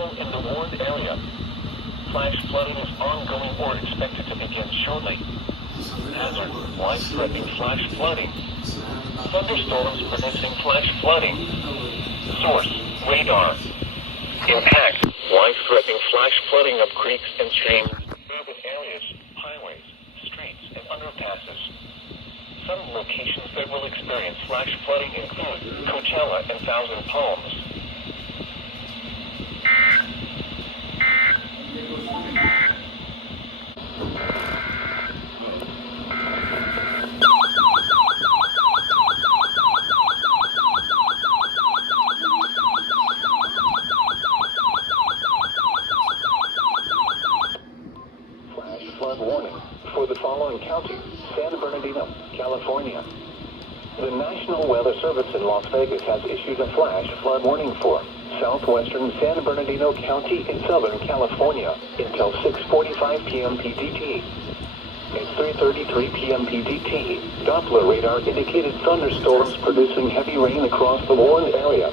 possible in the warned area. Flash flooding is ongoing or expected to begin shortly. Hazard, life-threatening flash flooding. Thunderstorms producing flash flooding. Source, radar. Impact, life-threatening flash flooding of creeks and streams, urban areas, highways, streets, and underpasses. Some locations that will experience flash flooding include Coachella and Thousand Palms. Flood warning for the following counties: San Bernardino, California. The National Weather Service in Las Vegas has issued a flash flood warning for southwestern San Bernardino County in Southern California until 6:45 p.m. PDT. At 3:33 p.m. PDT, Doppler radar indicated thunderstorms producing heavy rain across the warned area.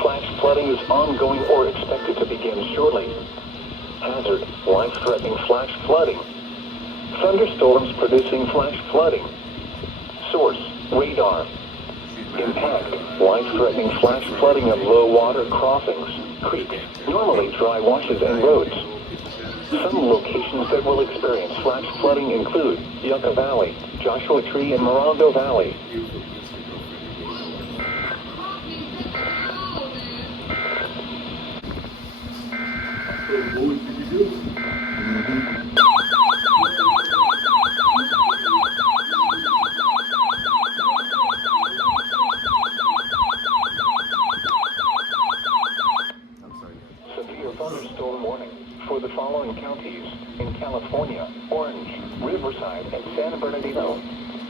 Flash flooding is ongoing or expected to begin shortly. Hazard, life-threatening flash flooding. Thunderstorms producing flash flooding. Source, radar. Impact, life-threatening flash flooding of low-water crossings, creeks, normally dry washes and roads. Some locations that will experience flash flooding include Yucca Valley, Joshua Tree, and Morongo Valley. Severe thunderstorm warning for the following counties in California: Orange, Riverside, and San Bernardino.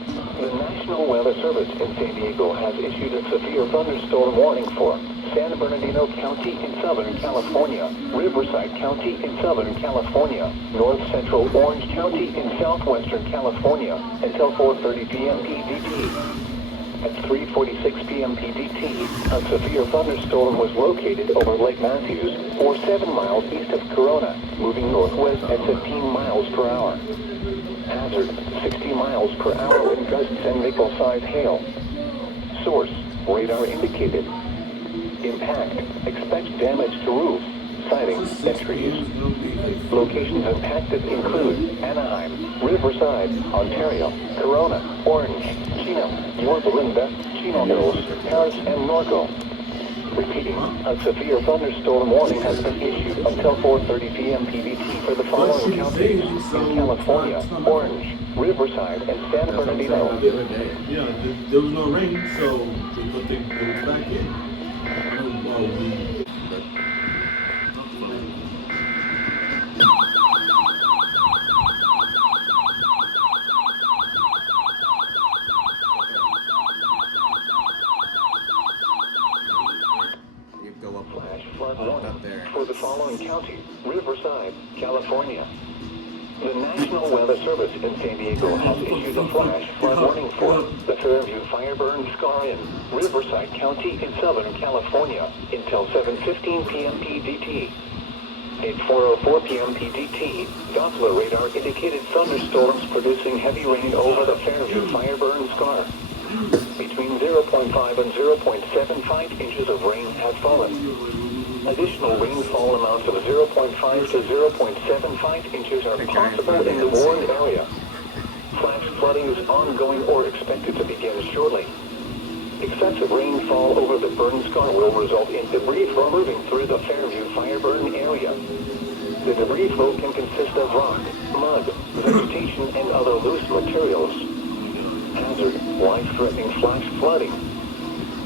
The National Weather Service in San Diego has issued a severe thunderstorm warning for San Bernardino County in Southern California, Riverside County in Southern California, North Central Orange County in Southwestern California until 4:30 p.m. PDT. At 3:46 p.m. PDT, a severe thunderstorm was located over Lake Matthews, or 7 miles east of Corona, moving northwest at 15 miles per hour. Hazard, 60 miles per hour wind gusts and nickel-sized hail. Source, radar indicated. Impact, expect damage to roofs, sidings, and trees. Locations impacted include Anaheim, Riverside, Ontario, Corona, Orange, Chino, Yorba Linda, Chino Hills, Paris, and Norco. Repeating, a severe thunderstorm warning has been issued until 4:30 p.m. PDT for the following counties in California: Orange, Riverside, and San Bernardino. Yeah, there was no rain, so they put it back in. Flash flood warning for the following counties: Riverside, California. The National Weather Service in San Diego has issued a flash flood warning for the Fairview Fireburn Scar in Riverside County in Southern California until 7:15 p.m. PDT. At 4:04 p.m. PDT, Doppler radar indicated thunderstorms producing heavy rain over the Fairview Fireburn Scar. Between 0.5 and 0.75 inches of rain have fallen. Additional rainfall amounts of 0.5 to 0.75 inches are possible in the warned area. Flash flooding is ongoing or expected to begin shortly. Excessive rainfall over the burn scar will result in debris flow moving through the Fairview Fireburn area. The debris flow can consist of rock, mud, vegetation, and other loose materials. Hazard, life-threatening flash flooding.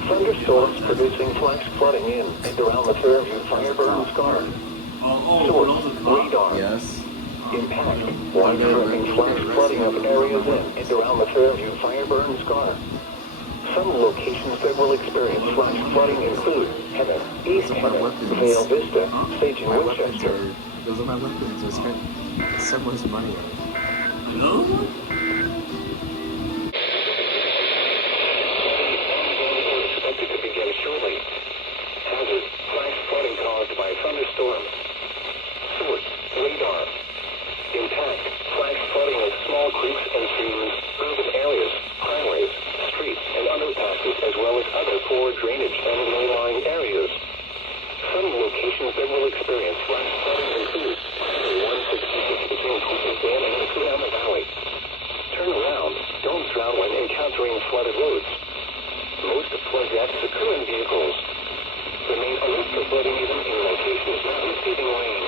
Thunderstorms producing flash flooding in and around the Fairview Fireburn Scar. Source, radar. Yes. Impact, life-threatening flash flooding of areas in and around the Fairview Fireburn Scar. Some locations that will experience flash flooding include Hemet, East Hemet, Vale Vista, Sage and Winchester. Those are my weapons. I spent someone's money on it. No? Expected to begin shortly. Hazard, flash flooding caused by thunderstorms. Source, radar. Impact, flash flooding of small creeks and streams, urban areas, highways, streets, and underpasses, as well as other poor drainage and low-lying areas. Some locations that will experience flash flooding include Highway 166 between Cooper's Dam and Nakayama Valley. Turn around, don't drown when encountering flooded roads. Most flood deaths occur in vehicles. Remain alert for flooding even in locations not receiving rain.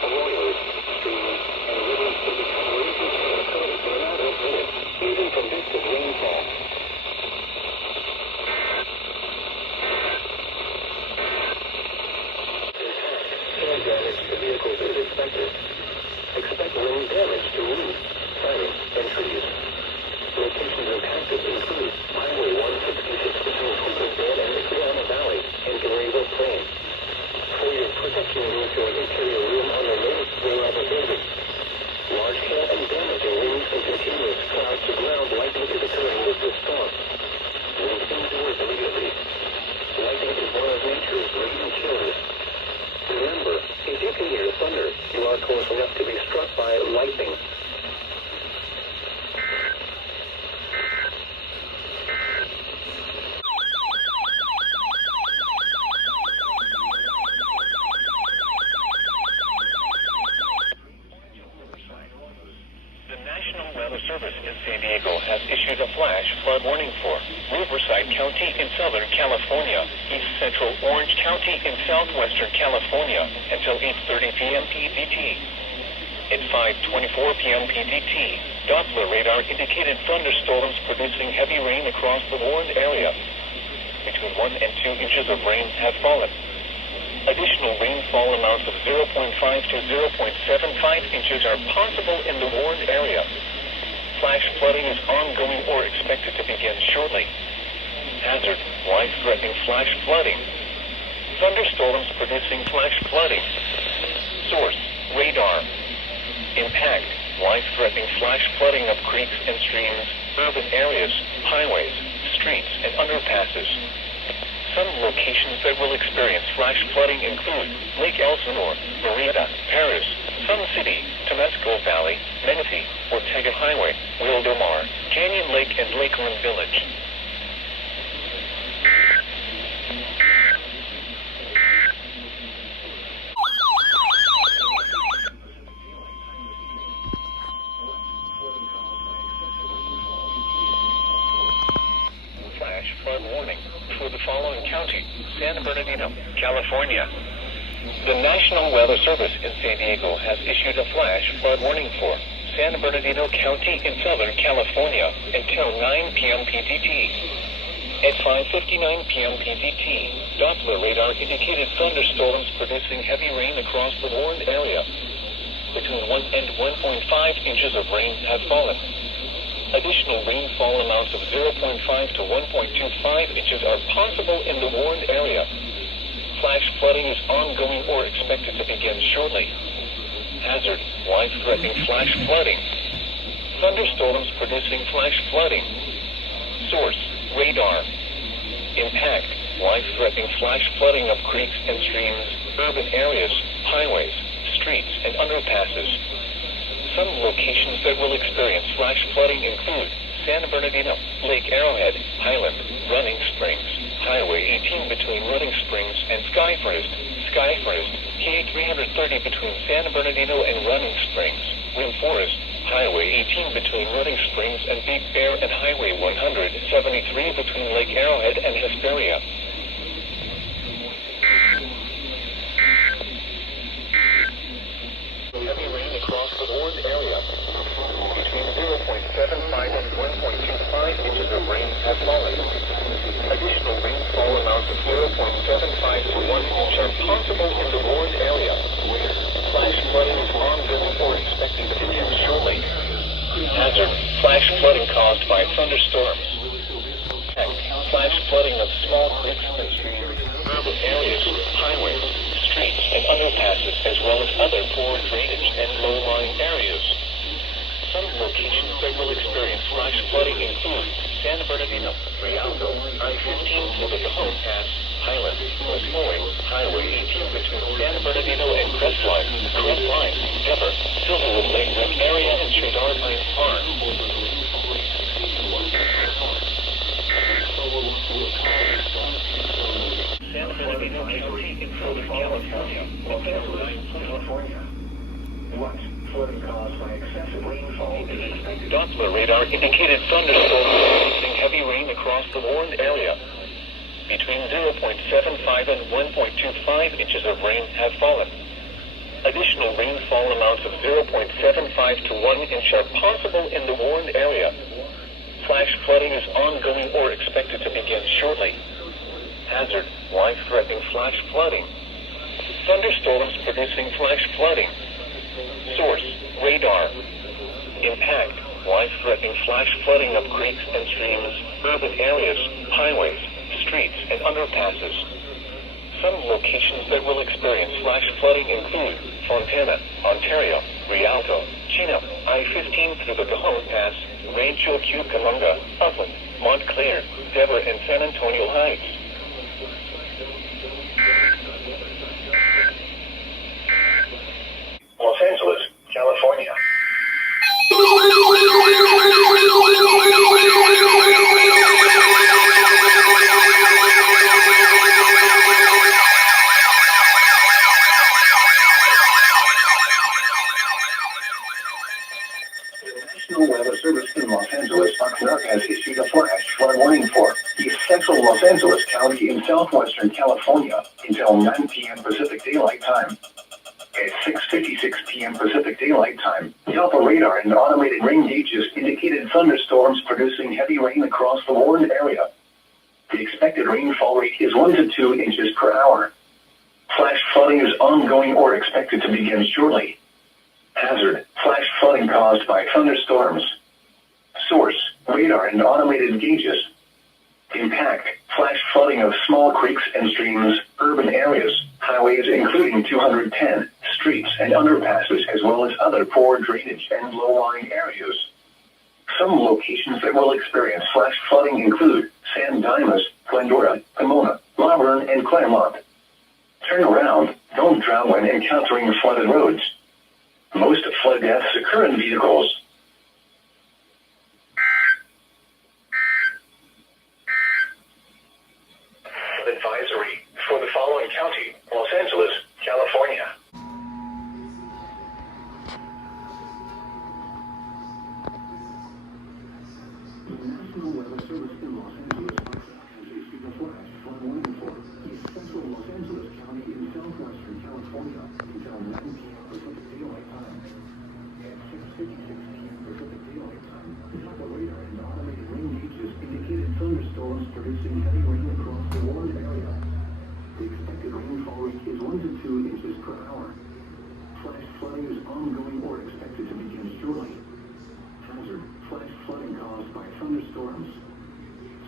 Arroyos, streams, and rivers can become raging and occur in a matter of minutes, even from distant rainfall. Hail damage to vehicles is expected. Expect wind damage to roofs, siding, and trees. Locations impacted include Highway 166 between Cooper's Dam and Nakayama Valley and Guerrero Plain. For your protection, move to an interior room on the lowest floor of a building. Large hail and damaging winds and continuous clouds to ground likely is occurring with this storm. Move indoors immediately. Lightning is one of nature's leading killers. Remember, if you can hear thunder, you are close enough to be struck by lightning. Service in San Diego has issued a flash flood warning for Riverside County in Southern California, East Central Orange County in Southwestern California until 8:30 p.m. PDT. At 5:24 p.m. PDT, Doppler radar indicated thunderstorms producing heavy rain across the warned area. Between 1 and 2 inches of rain have fallen. Additional rainfall amounts of 0.5 to 0.75 inches are possible in the warned area. Flash flooding is ongoing or expected to begin shortly. Hazard, life-threatening flash flooding. Thunderstorms producing flash flooding. Source, radar. Impact, life-threatening flash flooding of creeks and streams, urban areas, highways, streets, and underpasses. Some locations that will experience flash flooding include Lake Elsinore, Merida, Paris, Sun City, Temescal Valley, Menifee, Ortega Highway, Wildomar, Canyon Lake, and Lakeland Village. Flash flood warning for the following county: San Bernardino, California. The National Weather Service in San Diego has issued a flash flood warning for San Bernardino County in Southern California until 9 p.m. PDT. At 5:59 p.m. PDT, Doppler radar indicated thunderstorms producing heavy rain across the warned area. Between 1 and 1.5 inches of rain have fallen. Additional rainfall amounts of 0.5 to 1.25 inches are possible in the warned area. Flash flooding is ongoing or expected to begin shortly. Hazard, life-threatening flash flooding. Thunderstorms producing flash flooding. Source, radar. Impact, life-threatening flash flooding of creeks and streams, urban areas, highways, streets, and underpasses. Some locations that will experience flash flooding include San Bernardino, Lake Arrowhead, Highland, Running Springs, Highway 18 between Running Springs and Skyforest, KA 330 between San Bernardino and Running Springs, Wind Forest, Highway 18 between Running Springs and Big Bear, and Highway 173 between Lake Arrowhead and Hesperia. Heavy rain across the warned area. Between 0.75 and 1.25 inches of rain have fallen. Additional rainfall amounts of 0.75 to 1 inch are possible in the warned area. Flash flooding is ongoing or expected to begin shortly. Hazard, flash flooding caused by thunderstorms. Flash flooding of small creeks and streams, urban areas, highways, streets, and underpasses, as well as other poor drainage and low-lying areas. Some locations that will experience flash flooding include San Bernardino, Rialto, I-15 to the Cajon Pass, Highland, West Point, Highway 18 between West Line, Dever, Silverwood Lake area, and Shadar Pines Farm. Santa Bernardino County in Southern California. Los Angeles, California. What? Flooding caused by excessive rainfall is expected. Doppler radar indicated thunderstorms producing heavy rain across the warned area. Between 0.75 and 1.25 inches of rain have fallen. Additional rainfall amounts of 0.75 to 1 inch are possible in the warned area. Flash flooding is ongoing or expected to begin shortly. Hazard: life-threatening flash flooding. Thunderstorms producing flash flooding. Source: radar. Impact: life-threatening flash flooding of creeks and streams, urban areas, highways, streets, and underpasses. Some locations that will experience flash flooding include Fontana, Ontario, Rialto, Chino, I-15 through the Cajon Pass, Rancho Cucamonga, Upland, Montclair, Dever, and San Antonio Heights. Los Angeles, California. The National Weather Service in Los Angeles, has issued a flash flood warning for East Central Los Angeles County in southwestern California until 9 p.m. Pacific Daylight Time. At 6:56 p.m. Pacific Daylight Time, Doppler radar and automated rain gauges indicated thunderstorms producing heavy rain across the warned area. The expected rainfall rate is 1 to 2 inches per hour. Flash flooding is ongoing or expected to begin shortly. Hazard: flash flooding caused by thunderstorms. Source: radar and automated gauges. Impact: flash flooding of small creeks and streams, urban areas, highways including 210, streets and underpasses, as well as other poor drainage and low-lying areas. Some locations that will experience flash flooding include San Dimas, Glendora, Pomona, Laverne, and Claremont. Turn around, don't drown when encountering flooded roads. Most flood deaths occur in vehicles. Advisory for the following county: Los Angeles, California. The National Weather Service in Los Angeles has issued a flash flood warning for East Central Los Angeles County in southwestern California until 9 p.m. Pacific Daylight Time. At 6:56 p.m. Pacific Daylight Time, Doppler radar and automated rain gauges indicated thunderstorms producing heavy rain across the warned area. The expected rainfall rate is 1 to 2 inches per hour. Flash flooding is ongoing or expected to begin shortly. Hazard: flash flooding caused by thunderstorms.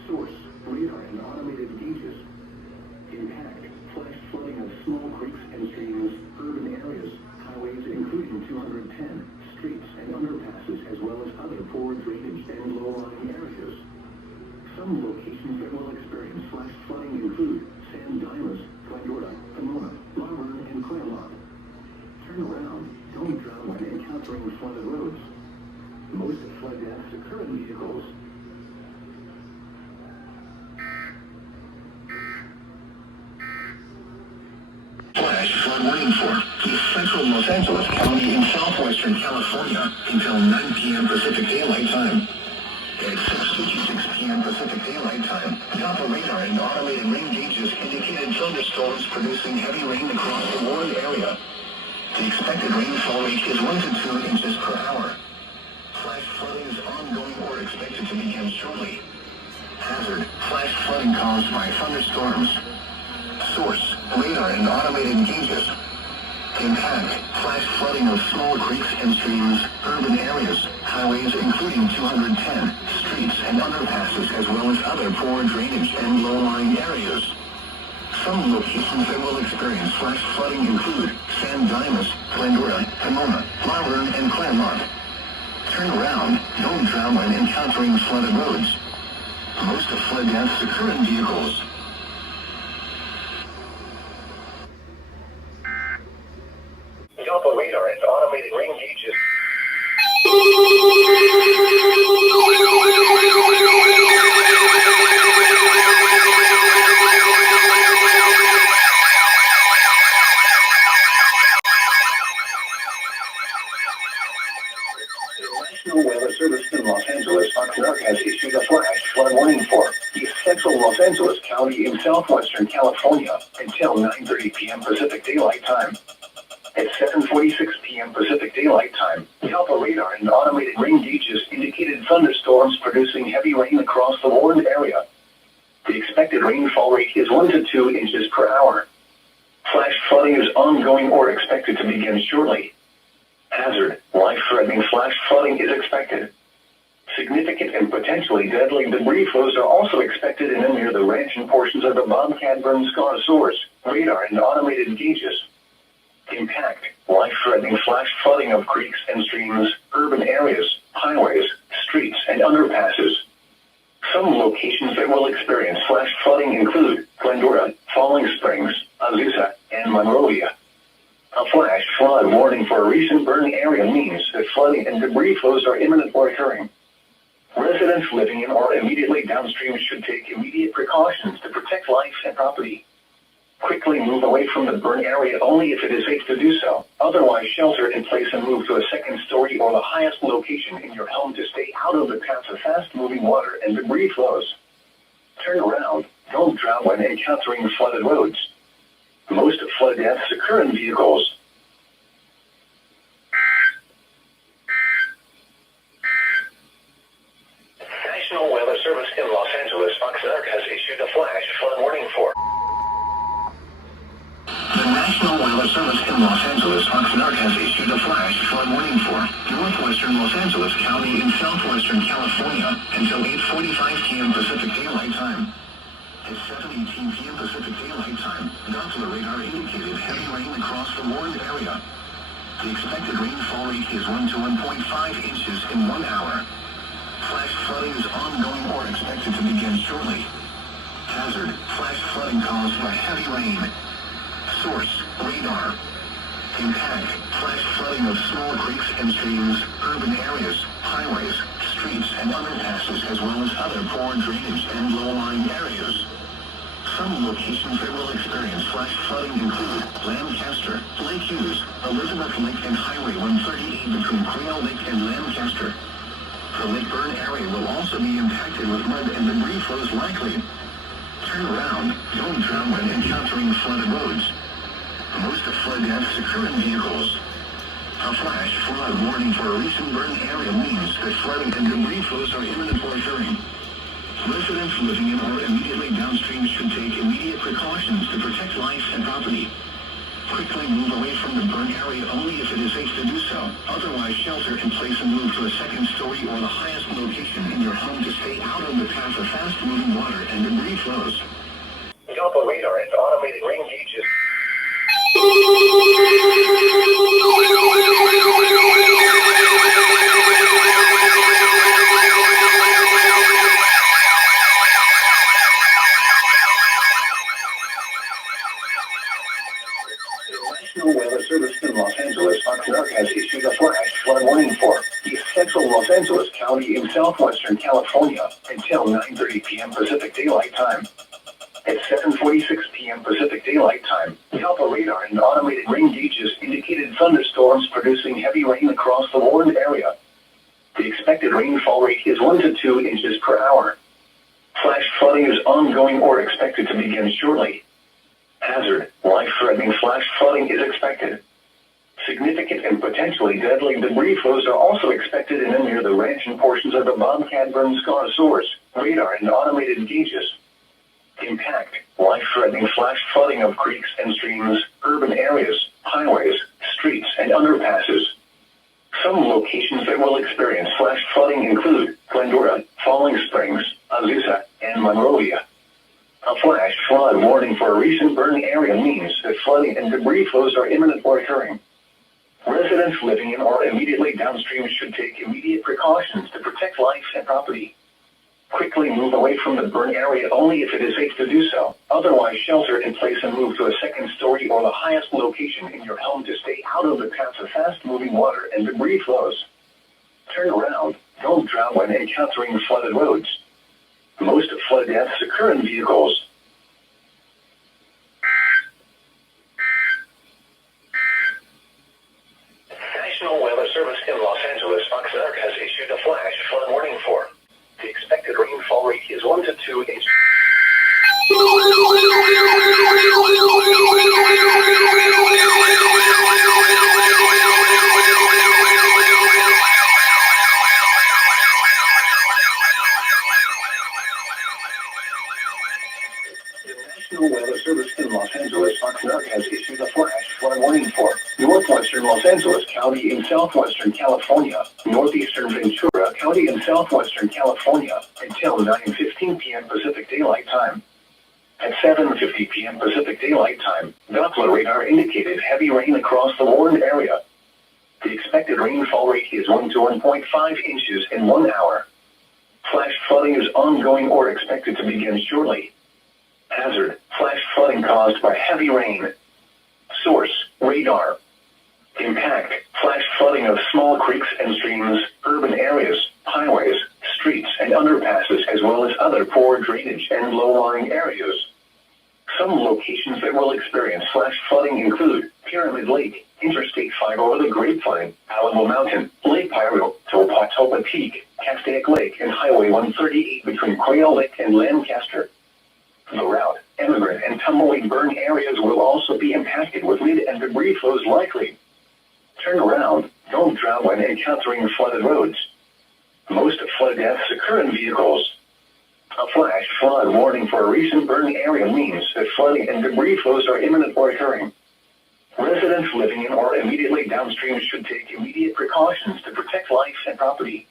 Source: radar and automated gauges. Impact: flash flooding of small creeks and streams, urban areas, highways including 210, streets and underpasses, as well as other poor drainage and low-lying areas. Some locations that will experience flash flooding include San Dimas, Glendora, Pomona, Laverne, and Claremont. Turn around, don't drown when encountering flooded roads. Most flood deaths occur in vehicles. Flash flood warning for East Central Los Angeles County in southwestern California until 9 p.m. Pacific Daylight Time. At 6:56 p.m. Pacific Daylight Time, Doppler radar and automated rain gauges indicated thunderstorms producing heavy rain across the warned area. The expected rainfall rate is 1 to 2 inches per hour. Flash flooding is ongoing or expected to begin shortly. Hazard: flash flooding caused by thunderstorms. Source: radar and automated gauges. Impact: flash flooding of small creeks and streams, urban areas, highways including 210, streets and underpasses, as well as other poor drainage and low-lying areas. Some locations that will experience flash flooding include San Dimas, Glendora, Pomona, Laverne, and Claremont. Turn around, don't drown when encountering flooded roads. Most flood deaths occur in vehicles. Doppler radar and automated rain gauges. The National Weather Service in Los Angeles, Oxnard, has issued a flash flood warning for East Central Los Angeles County in southwestern California until 9:30 p.m. Pacific Daylight Time. At 7:46 p.m. Pacific Daylight Time, Doppler radar and automated rain gauges indicated thunderstorms producing heavy rain across the warned area. The expected rainfall rate is 1 to 2 inches per hour. Flash flooding is ongoing or expected to begin shortly. Hazard, life-threatening flash flooding is expected. Significant and potentially deadly debris flows are also expected in and near the ranch and portions of the Bobcat Burn Scar source, radar and automated gauges. Impact, life-threatening flash flooding of creeks and streams, urban areas, highways, streets, and underpasses. Some locations that will experience flash flooding include Glendora, Falling Springs, Azusa, and Monrovia. A flash flood warning for a recent burn area means that flooding and debris flows are imminent or occurring. Residents living in or immediately downstream should take immediate precautions to protect life and property. Quickly move away from the burn area only if it is safe to do so. Otherwise, shelter in place and move to a second story or the highest location in your home to stay out of the paths of fast-moving water and debris flows. Turn around. Don't drown when encountering flooded roads. Most flood deaths occur in vehicles. National Weather Service in Los Angeles, Oxnard, has issued a flash flood warning for. The National Weather Service in Los Angeles, Oxnard, has issued a flash flood warning for northwestern Los Angeles County in southwestern California until 8:45 p.m. Pacific Daylight Time. At 7:18 p.m. Pacific Daylight Time, Doppler radar indicated heavy rain across the warned area. The expected rainfall rate is 1 to 1.5 inches in 1 hour. Flash flooding is ongoing or expected to begin shortly. Hazard, flash flooding caused by heavy rain. Source, radar. Impact, flash flooding of small creeks and streams, urban areas, highways, streets, and underpasses, as well as other poor drainage and low-lying areas. Some locations that will experience flash flooding include Lancaster, Lake Hughes, Elizabeth Lake, and Highway 138 between Quail Lake and Lancaster. The Lake Burn area will also be impacted with mud and debris flows likely. Turn around. Don't drown when encountering flooded roads. Most flood deaths occur in vehicles. A flash flood warning for a recent burn area means that flooding and debris flows are imminent or occurring. Residents living in or immediately downstream should take immediate precautions to protect life and property. Quickly move away from the burn area only if it is safe to do so. Otherwise, shelter in place and move to a second story or the highest location in your home to stay out of the path of fast-moving water and debris flows. Doppler radar and automated rain gauges. National Weather Service in Los Angeles, Oxnard, has issued a flash flood warning for East Central Los Angeles County in southwestern California until 9:30 p.m. Pacific Daylight Time. At 7:46 p.m. Pacific Daylight Time, Doppler radar and automated rain gauges indicated thunderstorms producing heavy rain across the warned area. The expected rainfall rate is 1 to 2 inches per hour. Flash flooding is ongoing or expected to begin shortly. Hazard, life-threatening flash flooding is expected. Significant and potentially deadly debris flows are also expected in and near the ranch and portions of the Bobcat Burn Scar source, radar and automated gauges. Impact, life-threatening flash flooding of creeks and streams, urban areas, highways, streets, and underpasses. Some locations that will experience flash flooding include Glendora, Falling Springs, Azusa, and Monrovia. A flash flood warning for a recent burn area means that flooding and debris flows are imminent or occurring. Residents living in or immediately downstream should take immediate precautions to protect life and property. Quickly move away from the burn area only if it is safe to do so. Otherwise, shelter in place and move to a second story or the highest location in your home to stay out of the paths of fast-moving water and debris flows. Turn around. Don't drown when encountering flooded roads. Most flood deaths occur in vehicles. National Weather Service in Los Angeles, Oxnard has issued a flash flood warning for. The expected rainfall rate is 1 to 2 inches. The National Weather Service in Los Angeles, Oxnard has issued a flash flood warning for northwestern Los Angeles County in southwestern California, northeastern Ventura County in southwestern California, until 9:15 p.m. Pacific Daylight Time. At 7:50 p.m. Pacific Daylight Time, Doppler radar indicated heavy rain across the warned area. The expected rainfall rate is 1 to 1.5 inches in 1 hour. Flash flooding is ongoing or expected to begin shortly. Hazard: flash flooding caused by heavy rain. Source: radar. Impact: flash flooding of small creeks and streams, urban areas, highways, streets, and underpasses, as well as other poor drainage and low-lying areas. Some locations that will experience flash flooding include Pyramid Lake, Interstate 5 over the Grapevine, Alamo Mountain, Lake Pyro, Topatopa Peak, Castaic Lake, and Highway 138 between Quail Lake and Lancaster. The route, Emigrant, and Tumbleweed burn areas will also be impacted with wind and debris flows likely. Turn around. Don't drown when encountering flooded roads. Most flood deaths occur in vehicles. A flash flood warning for a recent burn area means that flooding and debris flows are imminent or occurring. Residents living in or immediately downstream should take immediate precautions to protect life and property.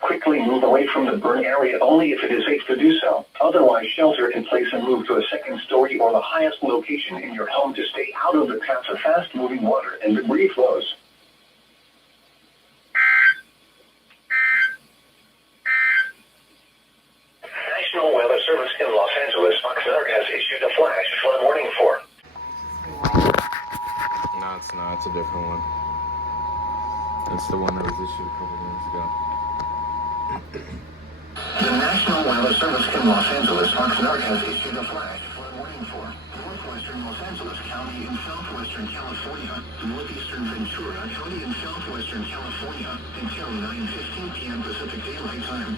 Quickly move away from the burn area only if it is safe to do so. Otherwise, shelter in place and move to a second story or the highest location in your home to stay out of the paths of fast-moving water and debris flows. National Weather Service in Los Angeles, Oxnard has issued a flash flood warning for. No, it's not. It's a different one. It's the one that was issued a couple minutes ago. The National Weather Service in Los Angeles, Oxnard has issued a flash flood warning for northwestern Los Angeles County in southwestern California, northeastern Ventura County in southwestern California, until 9:15 p.m. Pacific Daylight Time.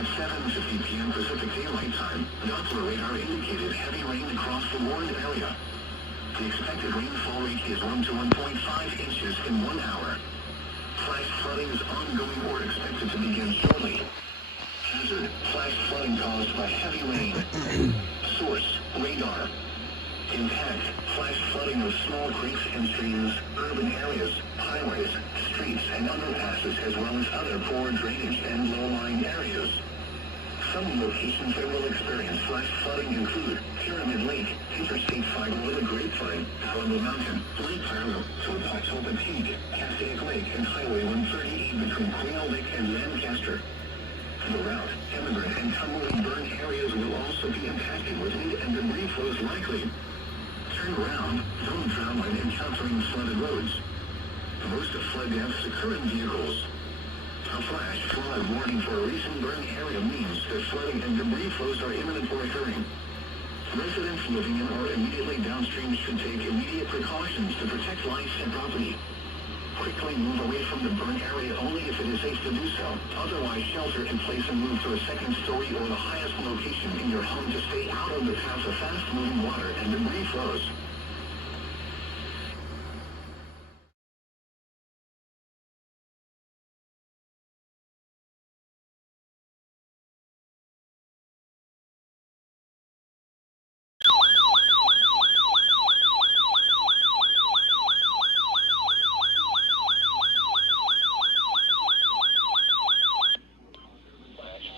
At 7:50 p.m. Pacific Daylight Time, Doppler radar indicated heavy rain across the warned area. The expected rainfall rate is 1 to 1.5 inches in 1 hour. Flash flooding is ongoing or expected to begin shortly. Hazard: flash flooding caused by heavy rain. Source: radar. Impact: flash flooding of small creeks and streams, urban areas, highways, streets, and underpasses, as well as other poor drainage and low-lying areas. Some locations that will experience flash flooding include Pyramid Lake, Interstate 5 over the Grapevine, Alamo Mountain, Lake Pyro, Topatopa Peak, Castaic Lake, and Highway 138 between Quail Lake and Lancaster. The route, Emigrant, and Tumbleweed burn areas will also be impacted with wind and debris flows likely. Turn around. Don't drown when encountering flooded roads. Most flood deaths occur in vehicles. A flash flood warning for a recent burn area means that flooding and debris flows are imminent or occurring. Residents living in or immediately downstream should take immediate precautions to protect life and property. Quickly move away from the burn area only if it is safe to do so. Otherwise, shelter in place and move to a second story or the highest location in your home to stay out of the paths of fast-moving water and debris flows.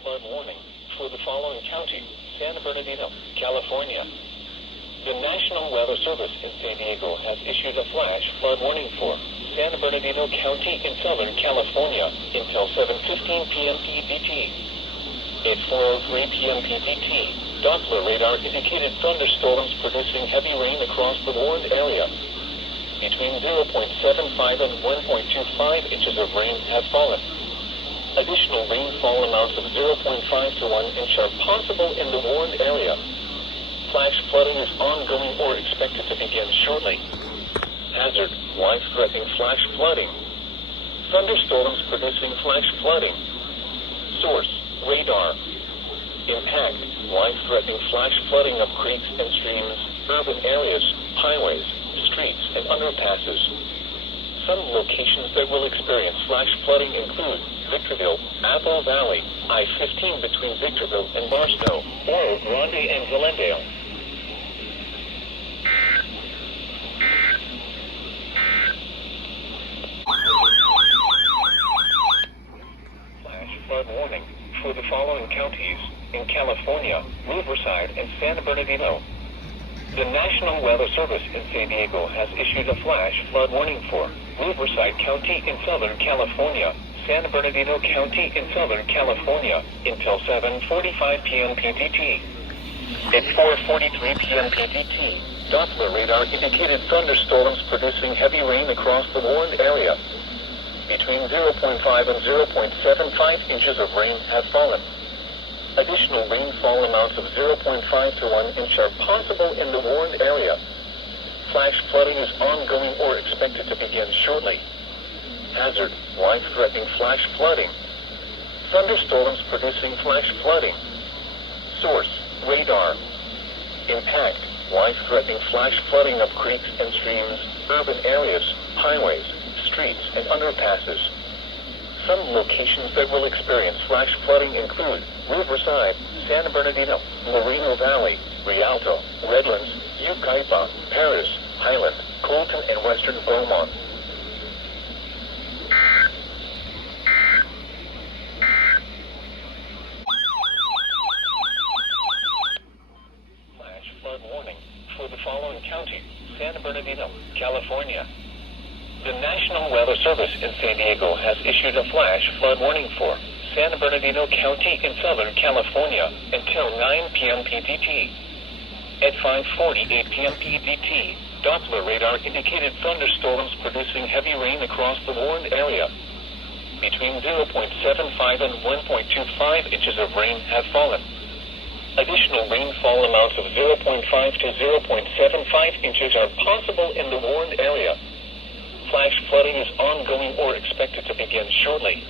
Flood warning for the following counties: San Bernardino, California. The National Weather Service in San Diego has issued a flash flood warning for San Bernardino County in Southern California until 7:15 p.m. PDT. At 4:03 p.m. PDT, Doppler radar indicated thunderstorms producing heavy rain across the warned area. Between 0.75 and 1.25 inches of rain have fallen. Additional rainfall amounts of 0.5 to 1 inch are possible in the warned area. Flash flooding is ongoing or expected to begin shortly. Hazard, life-threatening flash flooding. Thunderstorms producing flash flooding. Source, radar. Impact, life-threatening flash flooding of creeks and streams, urban areas, highways, streets, and underpasses. Some locations that will experience flash flooding include Victorville, Apple Valley, I-15 between Victorville and Barstow, Oro Grande and Glendale. Flash flood warning for the following counties in California, Riverside, and San Bernardino. The National Weather Service in San Diego has issued a flash flood warning for Riverside County in Southern California, San Bernardino County in Southern California, until 7:45 p.m. PDT. At 4:43 p.m. PDT, Doppler radar indicated thunderstorms producing heavy rain across the warned area. Between 0.5 and 0.75 inches of rain have fallen. Additional rainfall amounts of 0.5 to 1 inch are possible in the warned area. Flash flooding is ongoing or expected to begin shortly. Hazard, life-threatening flash flooding. Thunderstorms producing flash flooding. Source, radar. Impact, life-threatening flash flooding of creeks and streams, urban areas, highways, streets, and underpasses. Some locations that will experience flash flooding include Riverside, San Bernardino, Moreno Valley, Rialto, Redlands, Yucaipa, Paris, Highland, Colton, and Western Beaumont. Flash flood warning for the following county, San Bernardino, California. The National Weather Service in San Diego has issued a flash flood warning for San Bernardino County in Southern California until 9 p.m. PDT. At 5:48 p.m. PDT, Doppler radar indicated thunderstorms producing heavy rain across the warned area. Between 0.75 and 1.25 inches of rain have fallen. Additional rainfall amounts of 0.5 to 0.75 inches are possible in the warned area. Flash flooding is ongoing or expected to begin shortly.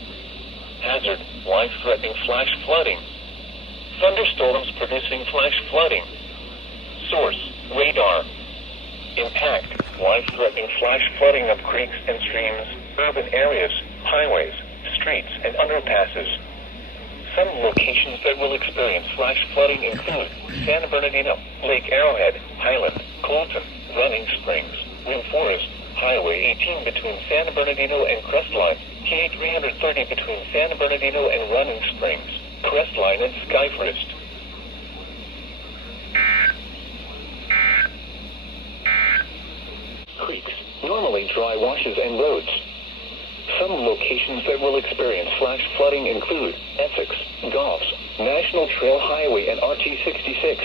Hazard, life-threatening flash flooding. Thunderstorms producing flash flooding. Source, radar. Impact, life-threatening flash flooding of creeks and streams, urban areas, highways, streets, and underpasses. Some locations that will experience flash flooding include San Bernardino, Lake Arrowhead, Highland, Colton, Running Springs, Wind Forest, Highway 18 between San Bernardino and Crestline, TA 330 between San Bernardino and Running Springs, Crestline and Skyforest. Creeks, normally dry washes and roads. Some locations that will experience flash flooding include Essex, Goffs, National Trail Highway and RT 66.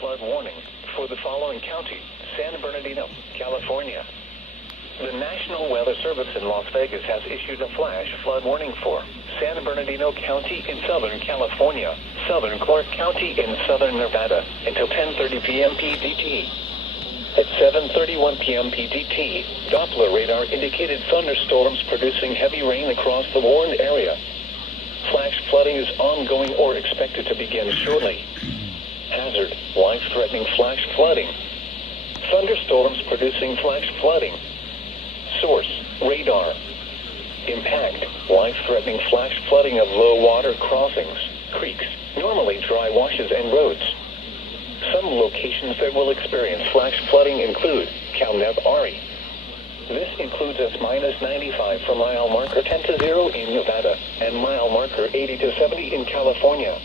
Flood warning for the following county, San Bernardino, California. The National Weather Service in Las Vegas has issued a flash flood warning for San Bernardino County in Southern California, Southern Clark County in Southern Nevada until 10:30 p.m. PDT. At 7:31 p.m. PDT, Doppler radar indicated thunderstorms producing heavy rain across the warned area. Flash flooding is ongoing or expected to begin shortly. Hazard, life-threatening flash flooding. Thunderstorms producing flash flooding. Source, radar. Impact, life-threatening flash flooding of low water crossings, creeks, normally dry washes and roads. Some locations that will experience flash flooding include Calneb Ari, This includes us minus 95 for mile marker 10 to 0 in Nevada and mile marker 80 to 70 in California.